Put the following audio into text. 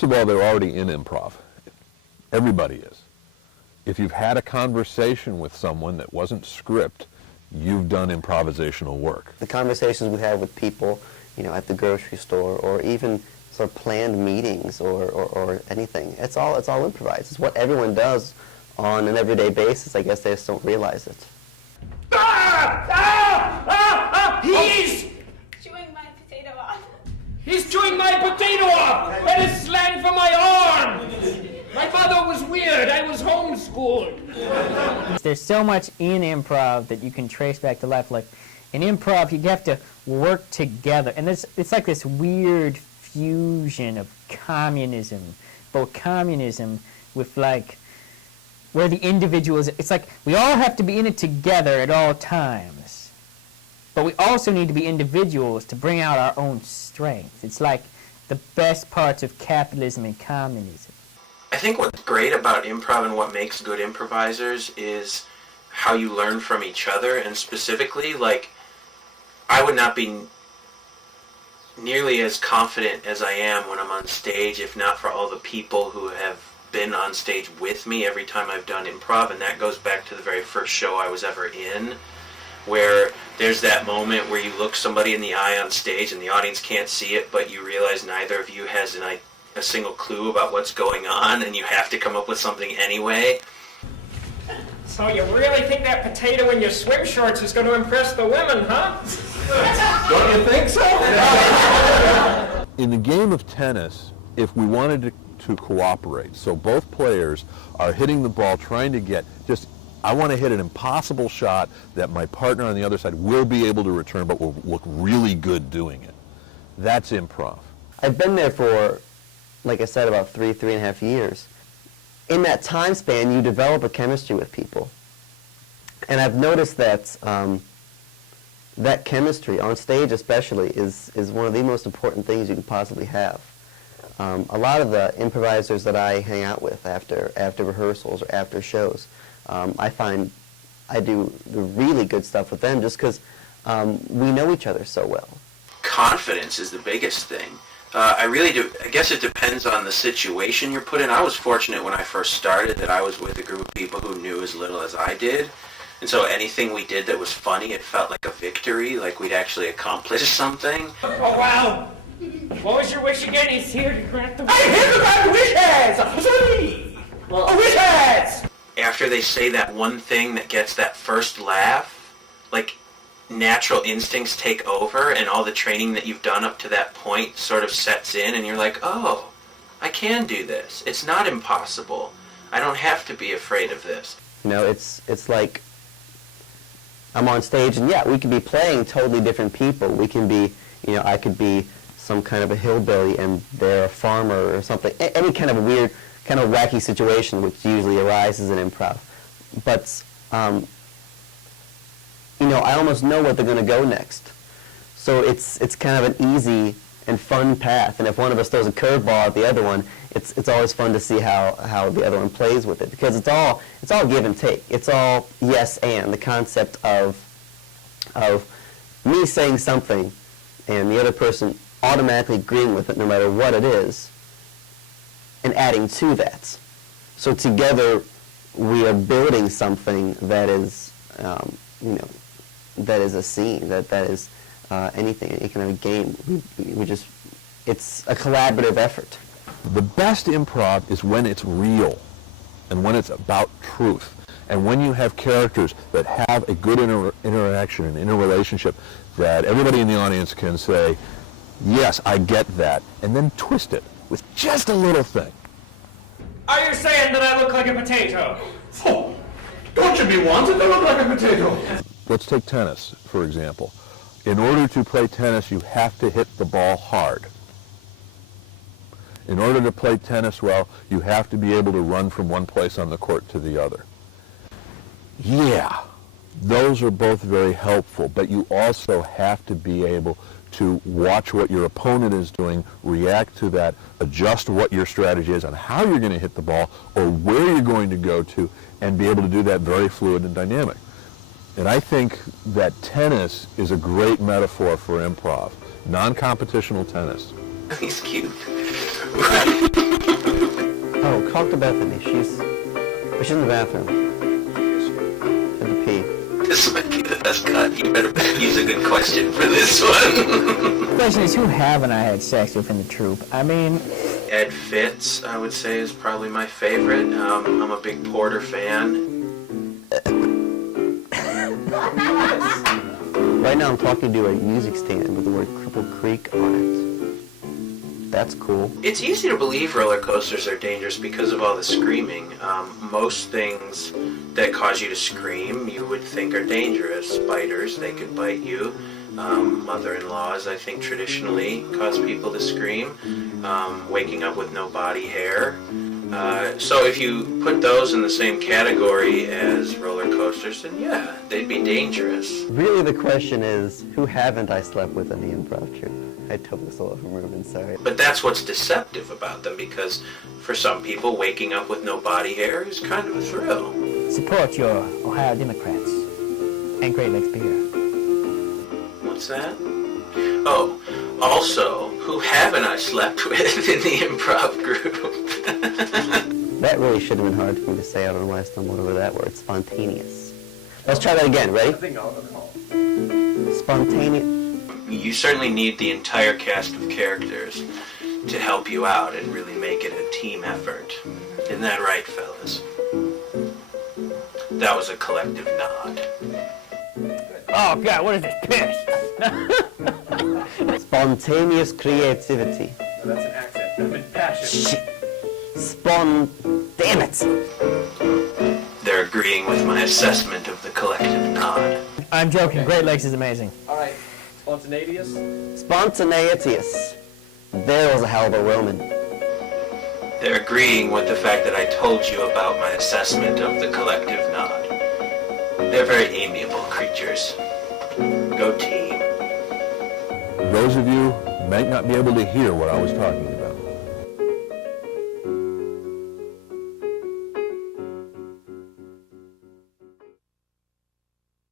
First of all, they're already in improv. Everybody is. If you've had a conversation with someone that wasn't script, you've done improvisational work. The conversations we have with people, you know, at the grocery store, or even sort of planned meetings or anything, it's all improvised. It's what everyone does on an everyday basis. I guess they just don't realize it. He's chewing my potato off. He's chewing my potato off! That is slang for my arm! My mother was weird. I was homeschooled. There's so much in improv that you can trace back to life. Like, in improv, you have to work together. And it's like this weird fusion of communism, both communism with, like, where the individuals, it's like we all have to be in it together at all times. But we also need to be individuals to bring out our own strength. It's like the best parts of capitalism and communism. I think what's great about improv and what makes good improvisers is how you learn from each other, and specifically, like, I would not be nearly as confident as I am when I'm on stage if not for all the people who have been on stage with me every time I've done improv, and that goes back to the very first show I was ever in, where there's that moment where you look somebody in the eye on stage and the audience can't see it, but you realize neither of you has a single clue about what's going on, and you have to come up with something anyway. So you really think that potato in your swim shorts is going to impress the women, huh? Don't you think so? In the game of tennis, if we wanted to cooperate, so both players are hitting the ball trying to get I want to hit an impossible shot that my partner on the other side will be able to return but will look really good doing it. That's improv. I've been there for, like I said, about 3.5 years. In that time span, you develop a chemistry with people. And I've noticed that that chemistry, on stage especially, is one of the most important things you can possibly have. A lot of the improvisers that I hang out with after rehearsals or after shows, I find I do the really good stuff with them just because we know each other so well. Confidence is the biggest thing. I really do. I guess it depends on the situation you're put in. I was fortunate when I first started that I was with a group of people who knew as little as I did. And so anything we did that was funny, it felt like a victory, like we'd actually accomplished something. Oh, wow. What was your wish again? He's here to grant the wish. I'm here to grant the wishes! Well, wishes! After they say that one thing that gets that first laugh, like, natural instincts take over and all the training that you've done up to that point sort of sets in and you're like, oh, I can do this. It's not impossible. I don't have to be afraid of this. You know, it's like I'm on stage and yeah, we could be playing totally different people. We can be, you know, I could be some kind of a hillbilly and they're a farmer or something. Any kind of a weird, kind of wacky situation which usually arises in improv. But you know, I almost know what they're going to go next. So it's kind of an easy and fun path. And if one of us throws a curveball at the other one, it's always fun to see how the other one plays with it, because it's all give and take. It's all yes and. The concept of me saying something and the other person automatically agreeing with it no matter what it is and adding to that. So together we are building something that is you know, that is a scene, that is anything, any kind of a game. It's a collaborative effort. The best improv is when it's real and when it's about truth and when you have characters that have a good interaction and interrelationship that everybody in the audience can say, yes, I get that, and then twist it with just a little thing. Are you saying that I look like a potato? Oh, don't you be wanted to look like a potato? Let's take tennis, for example. In order to play tennis, you have to hit the ball hard. In order to play tennis well, you have to be able to run from one place on the court to the other. Yeah, those are both very helpful, but you also have to be able to watch what your opponent is doing, react to that, adjust what your strategy is on how you're going to hit the ball or where you're going to go to, and be able to do that very fluid and dynamic. And I think that tennis is a great metaphor for improv, non-competitional tennis. He's cute. Talk to Bethany. She's in the bathroom. Had to pee. This might be the best cut. You better use a good question for this one. The question is, who haven't I had sex with in the troupe? I mean, Ed Fitz, I would say, is probably my favorite. I'm a big Porter fan. Right now I'm talking to a music stand with the word Cripple Creek on it. That's cool. It's easy to believe roller coasters are dangerous because of all the screaming. Most things that cause you to scream you would think are dangerous. Spiders, they could bite you. Mother-in-laws, I think, traditionally cause people to scream. Waking up with no body hair. So if you put those in the same category as roller coasters, then yeah, they'd be dangerous. Really the question is, who haven't I slept with in the improv troupe? I took this all from Ruben, sorry. But that's what's deceptive about them, because for some people, waking up with no body hair is kind of a thrill. support your Ohio Democrats and Great Lakes beer. What's that? Oh, also, who haven't I slept with in the improv group? That really should have been hard for me to say. I don't know why I stumbled over that word. Spontaneous. Let's try that again. Ready? Spontaneous. You certainly need the entire cast of characters to help you out and really make it a team effort. Isn't that right, fellas? That was a collective nod. Oh, God, what is this? Piss! Spontaneous creativity. That's an accent. I'm in passion. Damn it! They're agreeing with my assessment of the collective nod. I'm joking. Great Lakes is amazing. All right. Spontaneous. Spontaneous. There was a hell of a Roman. They're agreeing with the fact that I told you about my assessment of the collective nod. They're very amiable creatures. Go team. Those of you might not be able to hear what I was talking about.